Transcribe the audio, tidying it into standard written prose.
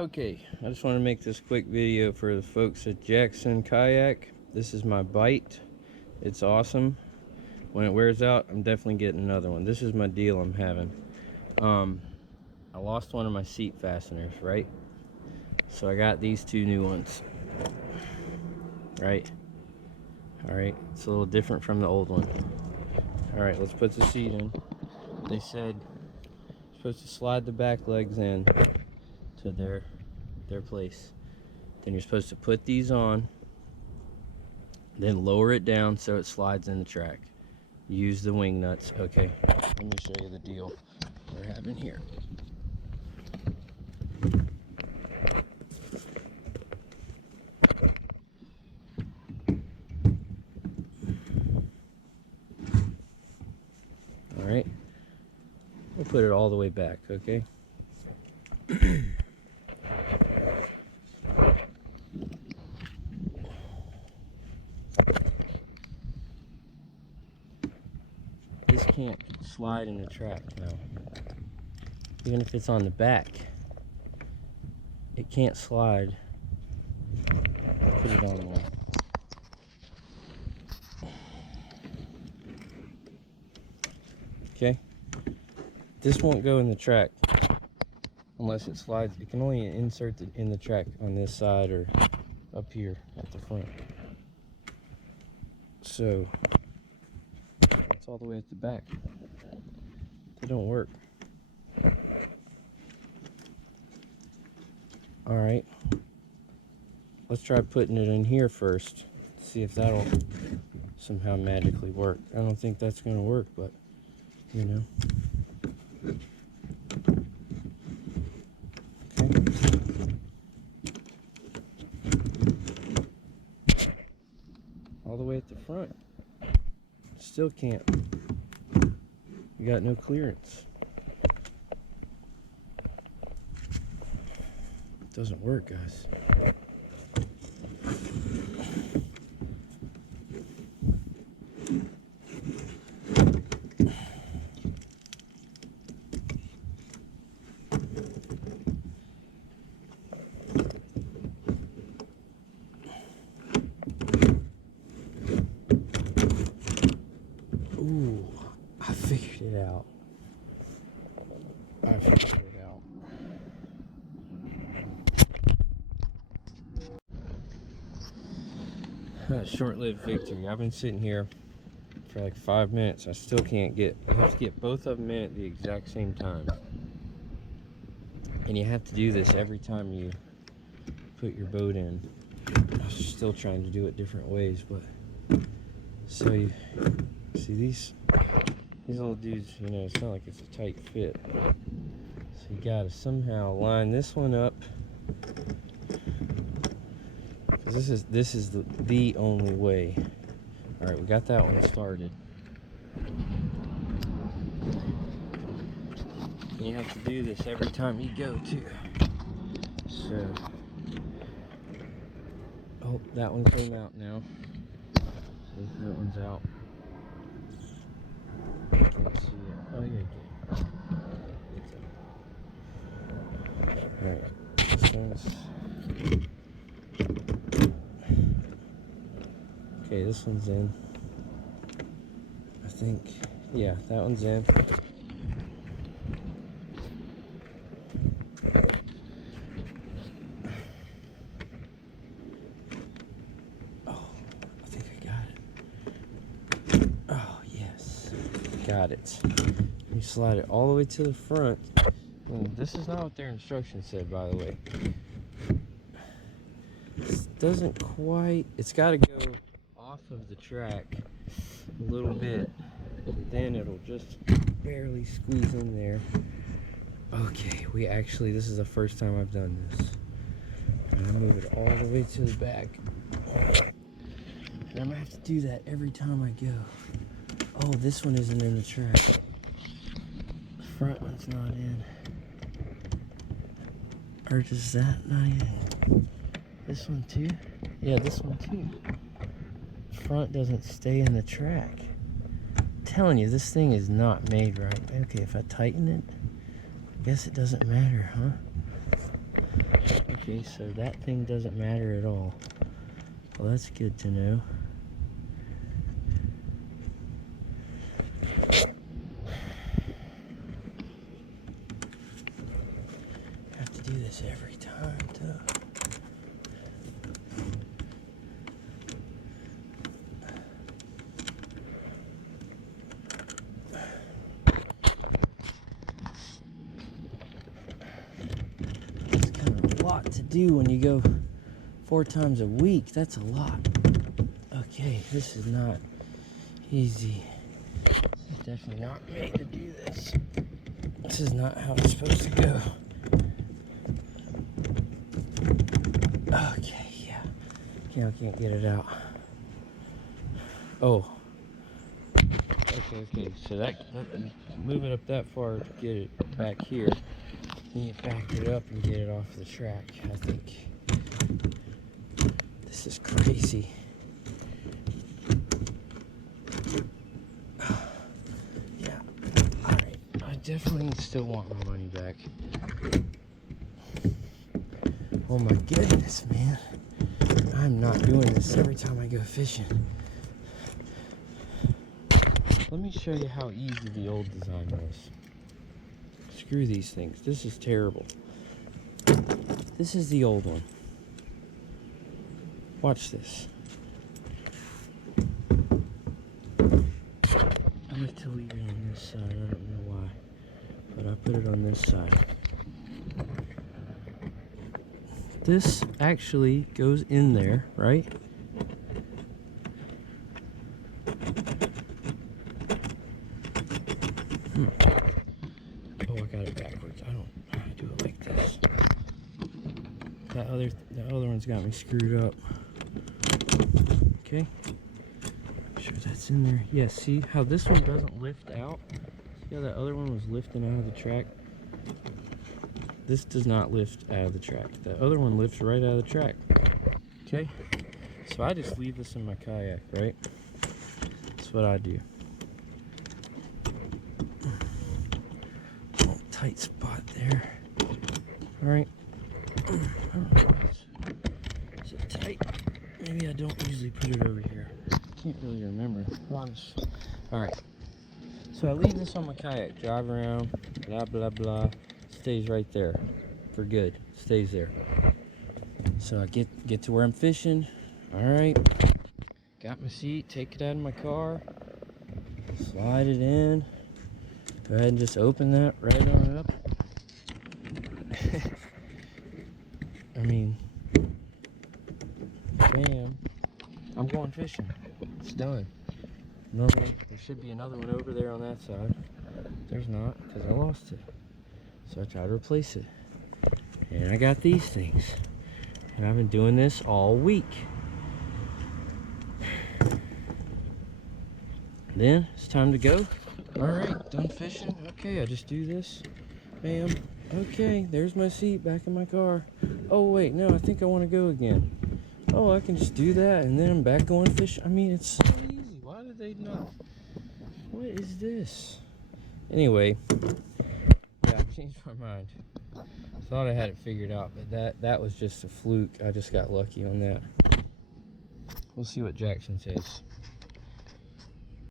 Okay, I just want to make this quick video for the folks at Jackson Kayak. This is my Bite. It's awesome. When it wears out, I'm definitely getting another one. This is my deal I'm having. I lost one of my seat fasteners, right? So I got these two new ones, right? Alright, it's a little different from the old one. Alright, let's put the seat in. They said you're supposed to slide the back legs in to their place. Then you're supposed to put these on, then lower it down so it slides in the track. Use the wing nuts. Okay, let me show you the deal we're having here. All right, we'll put it all the way back, okay? This can't slide in the track now. Even if it's on the back, it can't slide. Put it on there. Okay? This won't go in the track unless it slides. It can only insert it in the track on this side or up here at the front. So it's all the way at the back. They don't work. Alright, let's try putting it in here first, see if that'll somehow magically work. I don't think that's going to work, but you know. Okay. All the way at the front. Still can't. You got no clearance. It doesn't work, guys. Ooh, I figured it out. Short-lived victory. I've been sitting here for like 5 minutes. I still can't get. I have to get both of them in at the exact same time. And you have to do this every time you put your boat in. I'm still trying to do it different ways, but so you see these little dudes, you know, it's not like it's a tight fit. So you gotta somehow line this one up. This is the only way. All right, we got that one started. And you have to do this every time you go too. So, oh, that one came out now. So that one's out. I can't see it. Oh yeah, okay. All right, this one's. Okay, this one's in. I think, yeah, that one's in. Oh, I think I got it. Oh, yes, got it. You slide it all the way to the front. And this is not what their instructions said, by the way. This doesn't quite, it's got to go off of the track a little bit, then it'll just barely squeeze in there. Okay, this is the first time I've done this. I'm gonna move it all the way to the back, and I'm gonna have to do that every time I go. Oh, this one isn't in the track. The front one's not in. Or is that not in? This one too? Yeah, this one too. Front doesn't stay in the track. I'm telling you, this thing is not made right. Okay, if I tighten it, I guess it doesn't matter, huh? Okay, so that thing doesn't matter at all. Well, that's good to know. I have to do this every time, too. It's kind of a lot to do when you go 4 times a week. That's a lot. Okay, this is not easy. It's definitely not made to do this. This is not how it's supposed to go. Okay, yeah. Okay, I can't get it out. Oh. Okay. So that move it up that far to get it back here. Then you back it up and get it off the track, I think. This is crazy. Yeah. Alright. I definitely still want my money back. Oh my goodness, man. I'm not doing this every time I go fishing. Let me show you how easy the old design was. Screw these things. This is terrible. This is the old one. Watch this. I like to leave it on this side. I don't know why. But I put it on this side. This actually goes in there, right? Oh, I got it backwards. I don't do it like this. The other one's got me screwed up. Okay. Make sure that's in there. Yeah, see how this one doesn't lift out? See how that other one was lifting out of the track? This does not lift out of the track. The other one lifts right out of the track. Okay? So I just leave this in my kayak, right? That's what I do. Oh, tight spot there. Alright. Is it tight? Maybe I don't usually put it over here. Can't really remember. Alright. So I leave this on my kayak, drive around, blah blah blah. Stays right there for good. Stays there. So I get to where I'm fishing. Alright. Got my seat, take it out of my car, slide it in. Go ahead and just open that right on up. I mean, bam. I'm going fishing. It's done. Normally, there should be another one over there on that side. There's not, because I lost it. So I tried to replace it. And I got these things. And I've been doing this all week. Then, it's time to go. Alright, done fishing. Okay, I just do this. Bam. Okay, there's my seat back in my car. Oh, wait, no, I think I want to go again. Oh, I can just do that, and then I'm back going fishing. I mean, it's so easy. Why did they not? What is this? Anyway, yeah, I changed my mind. Thought I had it figured out, but that was just a fluke. I just got lucky on that. We'll see what Jackson says.